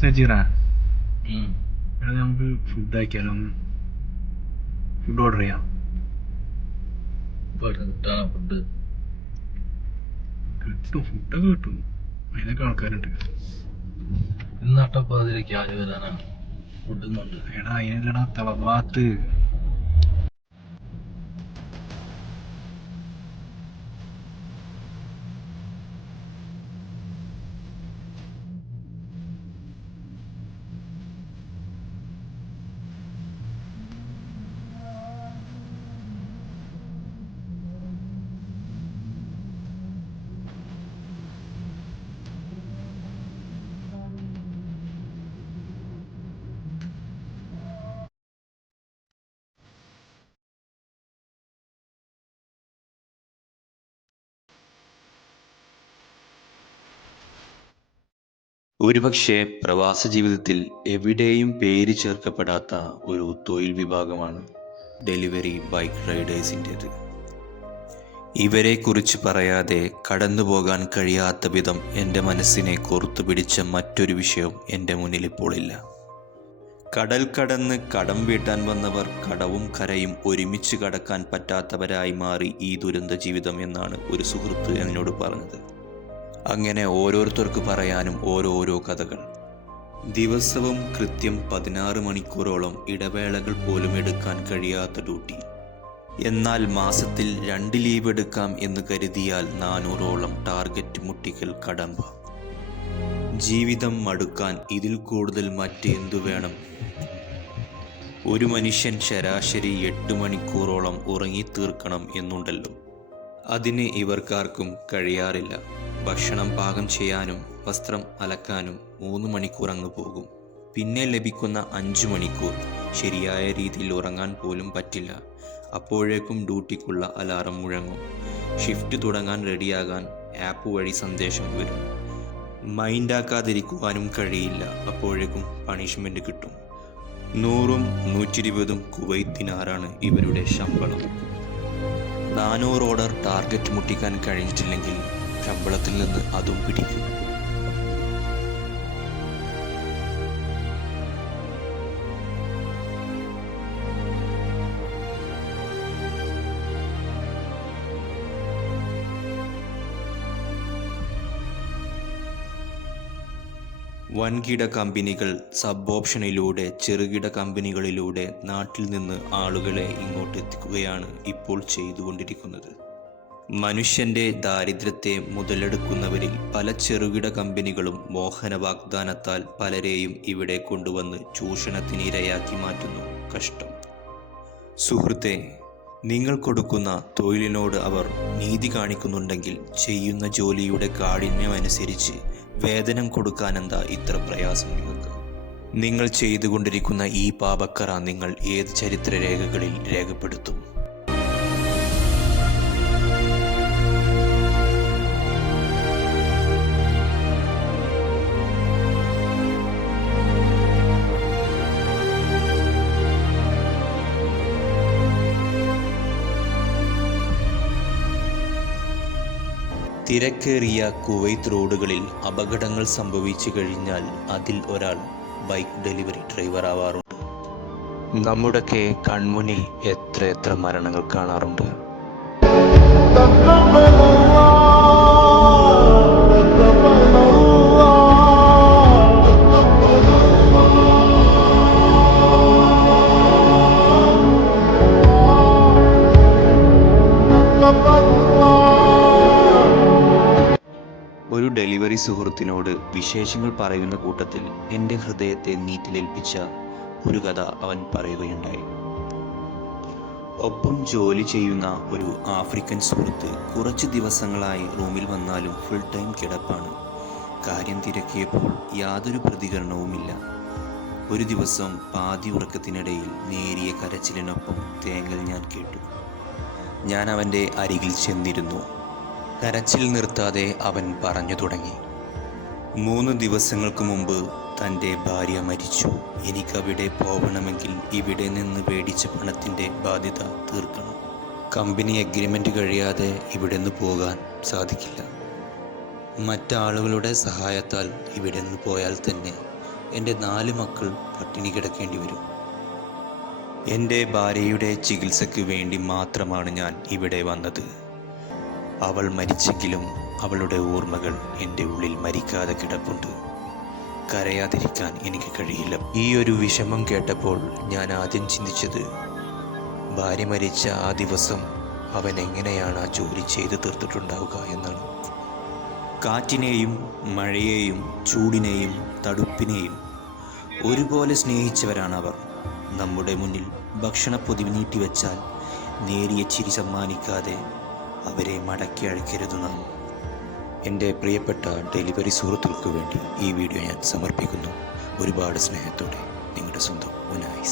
സജീറ, ഉം. എടാ നമുക്ക് ഫുഡ് ആക്കിയാലോ? ഒന്ന് ഫുഡ് ഓർഡർ ചെയ്യാം. ഇപ്പൊ കിട്ടാണ് ഫുഡ്. കിട്ടും, ഫുഡൊക്കെ കിട്ടും. അതിനൊക്കെ ആൾക്കാരുണ്ട്. ഇന്ന് നട്ടപ്പാതിരക്ക് ആര് വരാനാണ്? ഫുഡുന്നുണ്ട്. എടാ അതിനല്ലടാ തളവാത്ത്. ഒരുപക്ഷെ പ്രവാസ ജീവിതത്തിൽ എവിടെയും പേര് ചേർക്കപ്പെടാത്ത ഒരു തൊഴിൽ വിഭാഗമാണ് ഡെലിവറി ബൈക്ക് റൈഡേഴ്സിൻ്റേത്. ഇവരെക്കുറിച്ച് പറയാതെ കടന്നുപോകാൻ കഴിയാത്ത വിധം എൻ്റെ മനസ്സിനെ കോർത്തു പിടിച്ച മറ്റൊരു വിഷയം എൻ്റെ മുന്നിലിപ്പോൾ ഇല്ല. കടൽ കടന്ന് കടം വീട്ടാൻ വന്നവർ കടവും കരയും ഒരുമിച്ച് കടക്കാൻ പറ്റാത്തവരായി മാറി ഈ ദുരന്ത ജീവിതം എന്നാണ് ഒരു സുഹൃത്ത് എന്നോട് പറഞ്ഞത്. അങ്ങനെ ഓരോരുത്തർക്ക് പറയാനും ഓരോരോ കഥകൾ. ദിവസവും കൃത്യം 16 മണിക്കൂറോളം ഇടവേളകൾ പോലും എടുക്കാൻ കഴിയാത്ത ഡ്യൂട്ടി. എന്നാൽ മാസത്തിൽ 2 ലീവ് എടുക്കാം എന്ന് കരുതിയാൽ 400ഓളം ടാർഗറ്റ് മുട്ടിക്കൽ കടമ്പ. ജീവിതം മടുക്കാൻ ഇതിൽ കൂടുതൽ മറ്റെന്തു വേണം? ഒരു മനുഷ്യൻ ശരാശരി 8 മണിക്കൂറോളം ഉറങ്ങിത്തീർക്കണം എന്നുണ്ടല്ലോ. അതിന് ഇവർക്കാർക്കും കഴിയാറില്ല. ഭക്ഷണം പാകം ചെയ്യാനും വസ്ത്രം അലക്കാനും 3 മണിക്കൂർ അങ്ങ് പോകും. പിന്നെ ലഭിക്കുന്ന 5 മണിക്കൂർ ശരിയായ രീതിയിൽ ഉറങ്ങാൻ പോലും പറ്റില്ല. അപ്പോഴേക്കും ഡ്യൂട്ടിക്കുള്ള അലാറം മുഴങ്ങും. ഷിഫ്റ്റ് തുടങ്ങാൻ റെഡിയാകാൻ ആപ്പ് വഴി സന്ദേശം വരും. മൈൻഡാക്കാതിരിക്കുവാനും കഴിയില്ല. അപ്പോഴേക്കും പണിഷ്മെൻറ്റ് കിട്ടും. 100ഉം 120ഉം കുവൈത്ത് ദിനാറാണ് ഇവരുടെ ശമ്പളം. 400 ഓർഡർ ടാർഗറ്റ് മുട്ടിക്കാൻ കഴിഞ്ഞിട്ടില്ലെങ്കിൽ ശമ്പളത്തിൽ നിന്ന് അതും പിടിക്കും. വൻകിട കമ്പനികൾ സബ് ഓപ്ഷനിലൂടെ ചെറുകിട കമ്പനികളിലൂടെ നാട്ടിൽ നിന്ന് ആളുകളെ ഇങ്ങോട്ട് എത്തിക്കുകയാണ് ഇപ്പോൾ ചെയ്തുകൊണ്ടിരിക്കുന്നത്. മനുഷ്യൻ്റെ ദാരിദ്ര്യത്തെ മുതലെടുക്കുന്നവരിൽ പല ചെറുകിട കമ്പനികളും മോഹന വാഗ്ദാനത്താൽ പലരെയും ഇവിടെ കൊണ്ടുവന്ന് ചൂഷണത്തിനിരയാക്കി മാറ്റുന്നു. കഷ്ടം. സുഹൃത്തെ, നിങ്ങൾ കൊടുക്കുന്ന തൊഴിലിനോട് അവർ നീതി കാണിക്കുന്നുണ്ടെങ്കിൽ ചെയ്യുന്ന ജോലിയുടെ കാഠിന്യമനുസരിച്ച് വേതനം കൊടുക്കാനെന്താ ഇത്ര പ്രയാസം നിങ്ങൾക്ക്? നിങ്ങൾ ചെയ്തുകൊണ്ടിരിക്കുന്ന ഈ പാപക്കറ നിങ്ങൾ ഏത് ചരിത്രരേഖകളിൽ രേഖപ്പെടുത്തും? തിരക്കേറിയ കുവൈത്ത് റോഡുകളിൽ അപകടങ്ങൾ സംഭവിച്ചു കഴിഞ്ഞാൽ അതിൽ ഒരാൾ ബൈക്ക് ഡെലിവറി ഡ്രൈവർ ആവാറുണ്ട്. നമ്മുടെയൊക്കെ കൺമുന്നിൽ എത്ര മരണങ്ങൾ കാണാറുണ്ട്. ഒരു ഡെലിവറി സുഹൃത്തിനോട് വിശേഷങ്ങൾ പറയുന്ന കൂട്ടത്തിൽ എൻ്റെ ഹൃദയത്തെ നീറ്റിലേൽപ്പിച്ച ഒരു കഥ അവൻ പറയുകയുണ്ടായി. ഒപ്പം ജോലി ചെയ്യുന്ന ഒരു ആഫ്രിക്കൻ സുഹൃത്ത് കുറച്ച് ദിവസങ്ങളായി റൂമിൽ വന്നാലും ഫുൾ ടൈം കിടപ്പാണ്. കാര്യം തിരക്കിയപ്പോൾ യാതൊരു പ്രതികരണവുമില്ല. ഒരു ദിവസം പാതി ഉറക്കത്തിനിടയിൽ നേരിയ കരച്ചിലിനൊപ്പം തേങ്ങൽ ഞാൻ കേട്ടു. ഞാൻ അവൻ്റെ അരികിൽ ചെന്നിരുന്നു. കരച്ചിൽ നിർത്താതെ അവൻ പറഞ്ഞു തുടങ്ങി. 3 ദിവസങ്ങൾക്ക് മുമ്പ് തൻ്റെ ഭാര്യ മരിച്ചു. എനിക്കവിടെ പോകണമെങ്കിൽ ഇവിടെ നിന്ന് മേടിച്ച പണത്തിൻ്റെ ബാധ്യത തീർക്കണം. കമ്പനി എഗ്രിമെൻ്റ് കഴിയാതെ ഇവിടെ നിന്ന് പോകാൻ സാധിക്കില്ല. മറ്റാളുകളുടെ സഹായത്താൽ ഇവിടെ നിന്ന് പോയാൽ തന്നെ എൻ്റെ 4 മക്കൾ പട്ടിണി കിടക്കേണ്ടി വരും. എൻ്റെ ഭാര്യയുടെ ചികിത്സയ്ക്ക് വേണ്ടി മാത്രമാണ് ഞാൻ ഇവിടെ വന്നത്. അവൾ മരിച്ചെങ്കിലും അവളുടെ ഓർമ്മകൾ എൻ്റെ ഉള്ളിൽ മരിക്കാതെ കിടപ്പുണ്ട്. കരയാതിരിക്കാൻ എനിക്ക് കഴിയില്ല. ഈ ഒരു വിഷമം കേട്ടപ്പോൾ ഞാൻ ആദ്യം ചിന്തിച്ചത്, ഭാര്യ മരിച്ച ആ ദിവസം അവൻ എങ്ങനെയാണ് ആ ജോലി ചെയ്തു തീർത്തിട്ടുണ്ടാവുക എന്നാണ്. കാറ്റിനെയും മഴയെയും ചൂടിനെയും തണുപ്പിനെയും ഒരുപോലെ സ്നേഹിച്ചവരാണ് അവർ. നമ്മുടെ മുന്നിൽ ഭക്ഷണപ്പൊതി നീട്ടിവെച്ചാൽ നേരിയ ചിരി സമ്മാനിക്കാതെ അവരെ മടക്കി അയക്കരുത് നാം. എൻ്റെ പ്രിയപ്പെട്ട ഡെലിവറി സുഹൃത്തുക്കൾക്ക് വേണ്ടി ഈ വീഡിയോ ഞാൻ സമർപ്പിക്കുന്നു. ഒരുപാട് സ്നേഹത്തോടെ നിങ്ങളുടെ സ്വന്തം ഉനായിസ്.